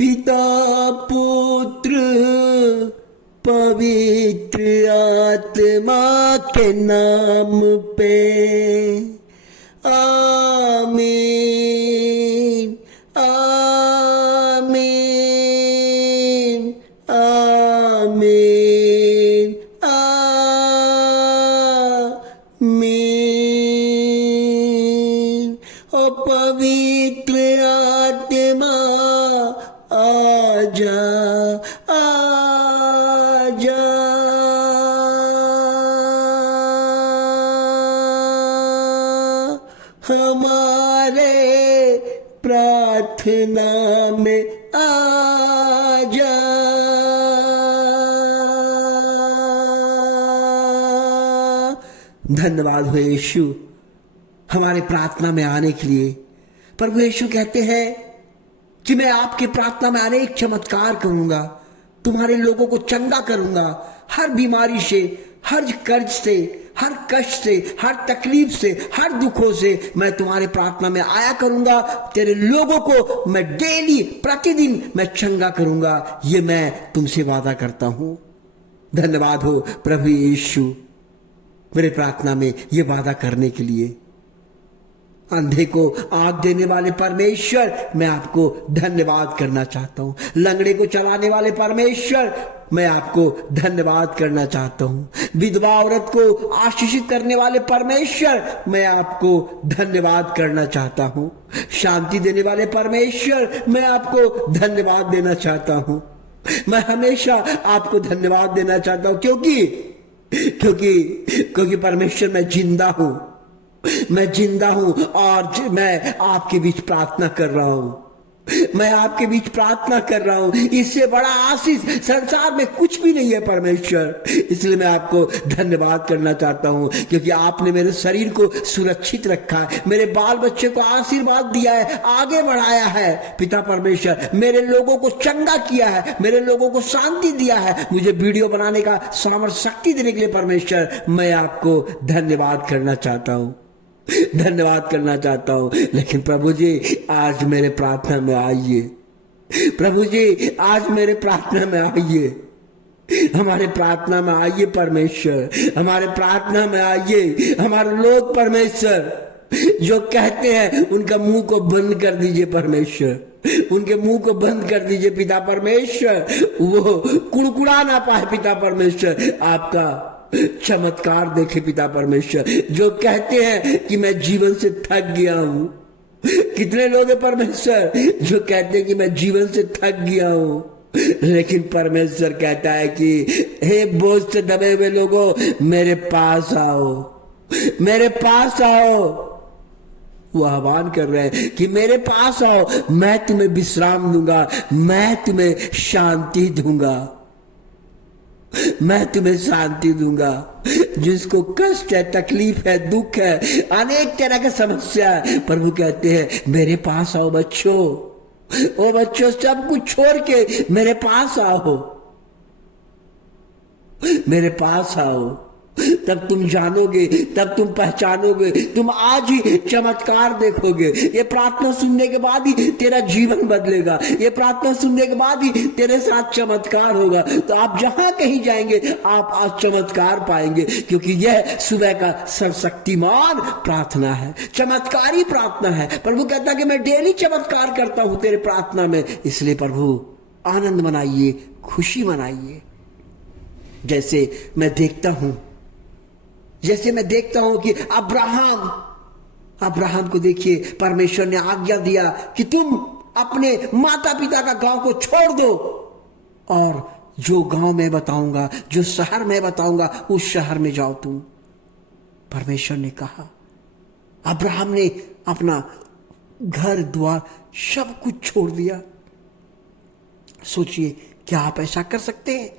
पिता पुत्र पवित्र आत्मा के नाम पे आमीन आमीन आमीन आमीन। ओ पवित्र आत्मा आजा आजा। हमारे प्रार्थना में आजा। धन्यवाद हो यीशु हमारे प्रार्थना में आने के लिए। प्रभु यीशु कहते हैं कि मैं आपकी प्रार्थना में अनेक चमत्कार करूंगा, तुम्हारे लोगों को चंगा करूंगा, हर बीमारी से, हर कर्ज से, हर कष्ट से, हर तकलीफ से, हर दुखों से मैं तुम्हारे प्रार्थना में आया करूंगा। तेरे लोगों को मैं डेली प्रतिदिन मैं चंगा करूंगा, ये मैं तुमसे वादा करता हूं। धन्यवाद हो प्रभु यीशु मेरे प्रार्थना में ये वादा करने के लिए। अंधे को आँख देने वाले परमेश्वर मैं आपको धन्यवाद करना चाहता हूँ। लंगड़े को चलाने वाले परमेश्वर मैं आपको धन्यवाद करना चाहता हूँ। विधवा औरत को आशीषित करने वाले परमेश्वर मैं आपको धन्यवाद करना चाहता हूँ। शांति देने वाले परमेश्वर मैं आपको धन्यवाद देना चाहता हूँ। मैं हमेशा आपको धन्यवाद देना चाहता हूँ क्योंकि परमेश्वर मैं जिंदा हूँ, मैं जिंदा हूं और मैं आपके बीच प्रार्थना कर रहा हूं। मैं आपके बीच प्रार्थना कर रहा हूं। इससे बड़ा आशीष संसार में कुछ भी नहीं है परमेश्वर। इसलिए मैं आपको धन्यवाद करना चाहता हूं क्योंकि आपने मेरे शरीर को सुरक्षित रखा है, मेरे बाल बच्चे को आशीर्वाद दिया है, आगे बढ़ाया है। पिता परमेश्वर मेरे लोगों को चंगा किया है, मेरे लोगों को शांति दिया है, मुझे वीडियो बनाने का सामर्थ्य शक्ति देने के लिए परमेश्वर मैं आपको धन्यवाद करना चाहता हूं, धन्यवाद करना चाहता हूं। लेकिन प्रभु जी आज मेरे प्रार्थना में आइए, प्रभु जी आज मेरे प्रार्थना में आइए, हमारे प्रार्थना में आइए परमेश्वर, हमारे प्रार्थना में आइए। हमारे लोग परमेश्वर जो कहते हैं उनका मुंह को बंद कर दीजिए परमेश्वर, उनके मुंह को बंद कर दीजिए पिता परमेश्वर, वो कुड़कुड़ा ना पाए पिता परमेश्वर। आपका चमत्कार देखे पिता परमेश्वर। जो कहते हैं कि मैं जीवन से थक गया हूं, कितने लोग हैं परमेश्वर जो कहते हैं कि मैं जीवन से थक गया हूं, लेकिन परमेश्वर कहता है कि हे बोझ से दबे हुए लोगों मेरे पास आओ, मेरे पास आओ। वो आह्वान कर रहे हैं कि मेरे पास आओ, मैं तुम्हें विश्राम दूंगा, मैं तुम्हें शांति दूंगा, मैं तुम्हें शांति दूंगा। जिसको कष्ट है, तकलीफ है, दुख है, अनेक तरह की समस्या है, प्रभु कहते हैं मेरे पास आओ बच्चों, ओ बच्चों सब कुछ छोड़ के मेरे पास आओ, मेरे पास आओ। तब तुम जानोगे, तब तुम पहचानोगे, तुम आज ही चमत्कार देखोगे। ये प्रार्थना सुनने के बाद ही तेरा जीवन बदलेगा, ये प्रार्थना सुनने के बाद ही तेरे साथ चमत्कार होगा। तो आप जहां कहीं जाएंगे आप आज चमत्कार पाएंगे, क्योंकि यह सुबह का सर्वशक्तिमान प्रार्थना है, चमत्कारी प्रार्थना है। प्रभु कहता है कि मैं डेली चमत्कार करता हूं तेरे प्रार्थना में। इसलिए प्रभु आनंद मनाइए, खुशी मनाइए। जैसे मैं देखता हूं कि अब्राहम को देखिए, परमेश्वर ने आज्ञा दिया कि तुम अपने माता पिता का गांव को छोड़ दो और जो गांव में बताऊंगा, जो शहर में बताऊंगा, उस शहर में जाओ तुम। परमेश्वर ने कहा, अब्राहम ने अपना घर द्वार सब कुछ छोड़ दिया। सोचिए, क्या आप ऐसा कर सकते हैं?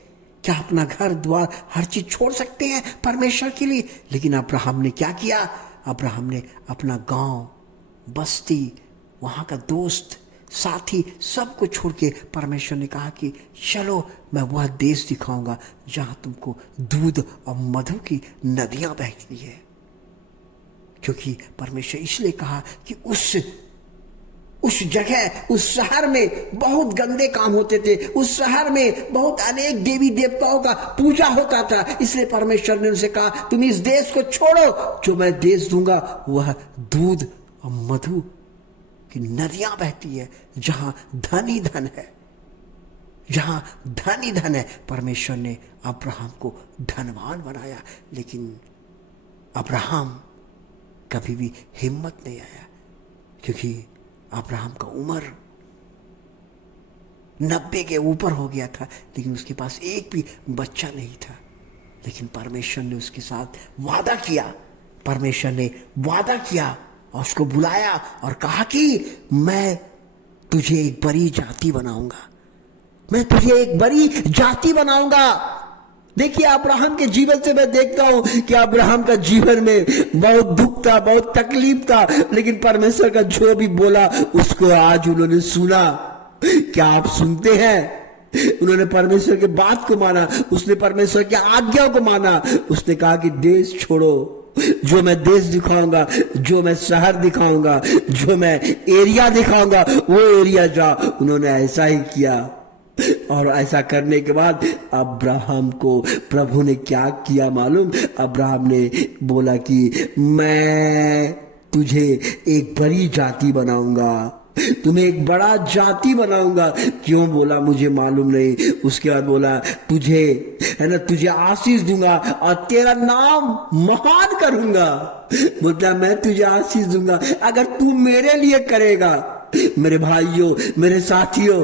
क्या अपना घर द्वार हर चीज छोड़ सकते हैं परमेश्वर के लिए? लेकिन अब्राहम ने क्या किया? अब्राहम ने अपना गांव, बस्ती, वहां का दोस्त, साथी सब कुछ छोड़ के परमेश्वर ने कहा कि चलो मैं वह देश दिखाऊंगा जहां तुमको दूध और मधु की नदियां बहती है। क्योंकि परमेश्वर इसलिए कहा कि उस जगह, उस शहर में बहुत गंदे काम होते थे, उस शहर में बहुत अनेक देवी देवताओं का पूजा होता था। इसलिए परमेश्वर ने उनसे कहा तुम इस देश को छोड़ो, जो मैं देश दूंगा वह दूध और मधु की नदियां बहती है, जहां धन ही धन है, जहां धन ही धन है। परमेश्वर ने अब्राहम को धनवान बनाया, लेकिन अब्राहम कभी भी हिम्मत नहीं आया, क्योंकि अब्राहम का उम्र 90 के ऊपर हो गया था, लेकिन उसके पास एक भी बच्चा नहीं था। लेकिन परमेश्वर ने उसके साथ वादा किया, परमेश्वर ने वादा किया और उसको बुलाया और कहा कि मैं तुझे एक बड़ी जाति बनाऊंगा, मैं तुझे एक बड़ी जाति बनाऊंगा। देखिए अब्राहम के जीवन से मैं देखता हूं कि अब्राहम का जीवन में बहुत दुख था, बहुत तकलीफ था, लेकिन परमेश्वर का जो भी बोला उसको आज उन्होंने सुना। क्या आप सुनते हैं? उन्होंने परमेश्वर के बात को माना, उसने परमेश्वर की आज्ञा को माना। उसने कहा कि देश छोड़ो, जो मैं देश दिखाऊंगा, जो मैं शहर दिखाऊंगा, जो मैं एरिया दिखाऊंगा, वो एरिया जा। उन्होंने ऐसा ही किया, और ऐसा करने के बाद अब्राहम को प्रभु ने क्या किया मालूम? अब्राहम ने बोला कि मैं तुझे एक बड़ी जाति बनाऊंगा, तुम्हें एक बड़ा जाति बनाऊंगा। क्यों बोला मुझे मालूम नहीं। उसके बाद बोला तुझे, है ना, तुझे आशीष दूंगा और तेरा नाम महान करूंगा। बोलता मैं तुझे आशीष दूंगा अगर तू मेरे लिए करेगा। मेरे भाइयों, मेरे साथियों,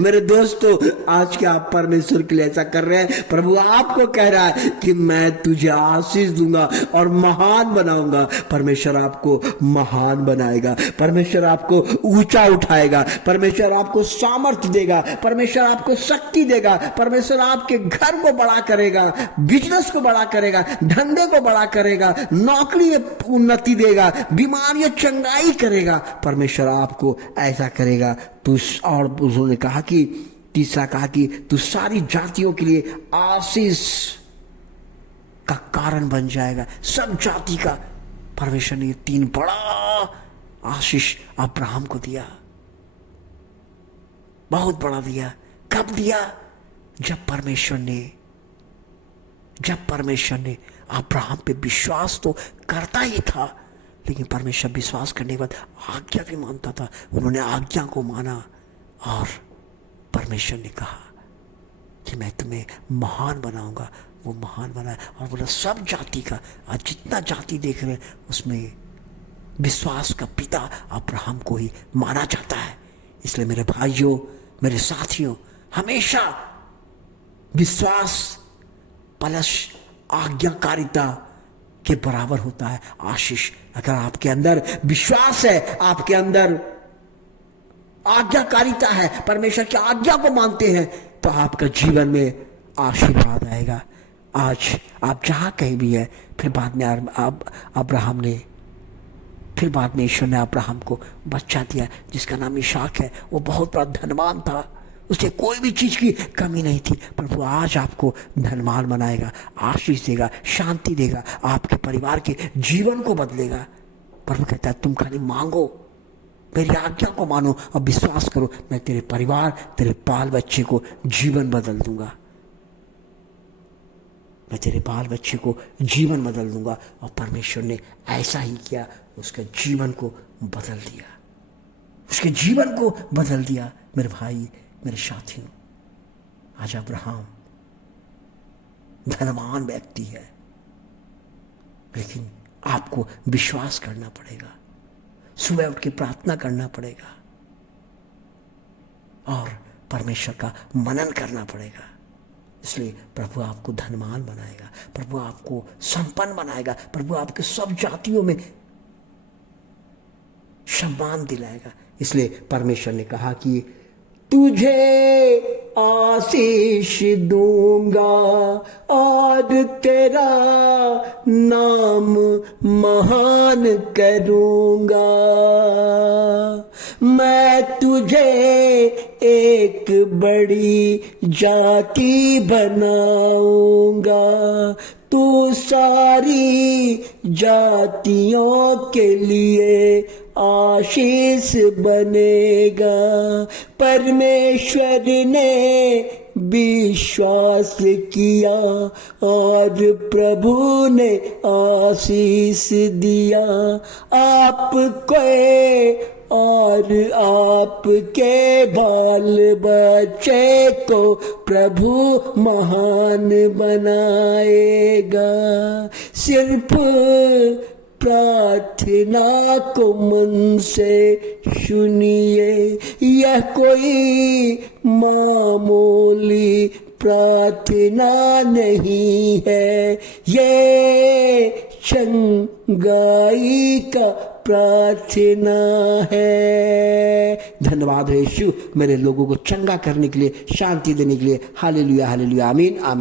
मेरे दोस्तों, आज क्या आप परमेश्वर के लिए ऐसा कर रहे हैं? प्रभु आपको कह रहा है कि मैं तुझे आशीष दूंगा और महान बनाऊंगा। परमेश्वर आपको महान बनाएगा, परमेश्वर आपको ऊंचा उठाएगा, परमेश्वर आपको सामर्थ्य देगा, परमेश्वर आपको शक्ति देगा, परमेश्वर आपके घर को बड़ा करेगा, बिजनेस को बड़ा करेगा, धंधे को बड़ा करेगा, नौकरी में उन्नति देगा, बीमारियों चंगाई करेगा। परमेश्वर आपको ऐसा करेगा। तू, और उन्होंने कहा कि तीसरा कहा कि तू सारी जातियों के लिए आशीष का कारण बन जाएगा, सब जाति का। परमेश्वर ने 3 बड़ा आशीष अब्राहम को दिया, बहुत बड़ा दिया। कब दिया? जब परमेश्वर ने अब्राहम पे विश्वास तो करता ही था, लेकिन परमेश्वर विश्वास करने के बाद आज्ञा भी मानता था। उन्होंने आज्ञा को माना और परमेश्वर ने कहा कि मैं तुम्हें महान बनाऊंगा। वो महान बना और बोला सब जाति का, आज जितना जाति देख रहे हैं उसमें विश्वास का पिता अब्राहम को ही माना जाता है। इसलिए मेरे भाइयों, मेरे साथियों, हमेशा विश्वास प्लस आज्ञाकारिता के बराबर होता है आशीष। अगर आपके अंदर विश्वास है, आपके अंदर आज्ञाकारिता है, परमेश्वर की आज्ञा को मानते हैं, तो आपका जीवन में आशीर्वाद आएगा। आज आप जहां कहीं भी है, फिर बाद में ईश्वर ने अब्राहम को बच्चा दिया जिसका नाम इशाक है। वो बहुत बड़ा धनवान था, उसे कोई भी चीज की कमी नहीं थी। प्रभु आज आपको धनवान बनाएगा, आशीष देगा, शांति देगा, आपके परिवार के जीवन को बदलेगा। प्रभु कहता है तुम खाली मांगो, मेरी आज्ञा को मानो और विश्वास करो, मैं तेरे परिवार, तेरे बाल बच्चे को जीवन बदल दूंगा, मैं तेरे बाल बच्चे को जीवन बदल दूंगा। और परमेश्वर ने ऐसा ही किया, उसके जीवन को बदल दिया, उसके जीवन को बदल दिया। मेरे भाई, मेरे साथियों, आज अब्राहम धनवान व्यक्ति है, लेकिन आपको विश्वास करना पड़ेगा, सुबह उठ के प्रार्थना करना पड़ेगा और परमेश्वर का मनन करना पड़ेगा। इसलिए प्रभु आपको धनवान बनाएगा, प्रभु आपको संपन्न बनाएगा, प्रभु आपके सब जातियों में सम्मान दिलाएगा। इसलिए परमेश्वर ने कहा कि तुझे आशीष दूंगा और तेरा नाम महान करूंगा, मैं तुझे एक बड़ी जाति बनाऊंगा, तू सारी जातियों के लिए आशीष बनेगा। परमेश्वर ने विश्वास किया और प्रभु ने आशीष दिया। आपको और आपके बाल बच्चे को प्रभु महान बनाएगा। सिर्फ प्रार्थना को मन से सुनिए, यह कोई मामूली प्रार्थना नहीं है, ये चंगाई का प्रार्थना है। धन्यवाद है यीशु, मेरे लोगों को चंगा करने के लिए, शांति देने के लिए। हालेलुया हालेलुया, आमीन आमीन।